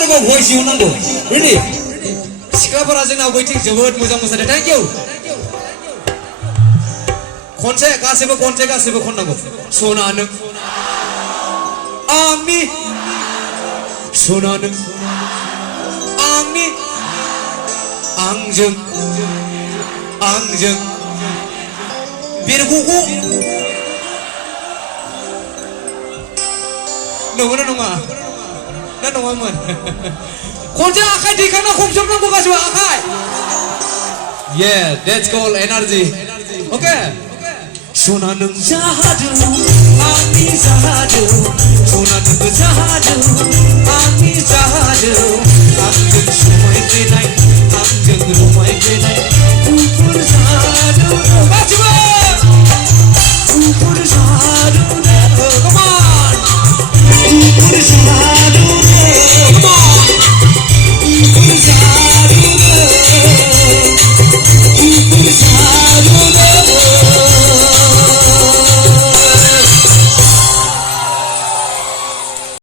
आरोबाव भइस इउनांगौ रेडि सिख्लाफोरा जोंना वैटिं जोबोद मोजां मोसादों थेंक इउ खनसे गासिबो खननांगौ सना नों आंनि सना नों आंनि आंजों बिरख'खौ नंगौना नङा ना नङामोन खनसे आखाइ दैखांना खमजोबनांगौ गासिबो आखाइ yeah that's called energy okay सना नों जादु आंनि जादु सना नों जादु आंनि जादु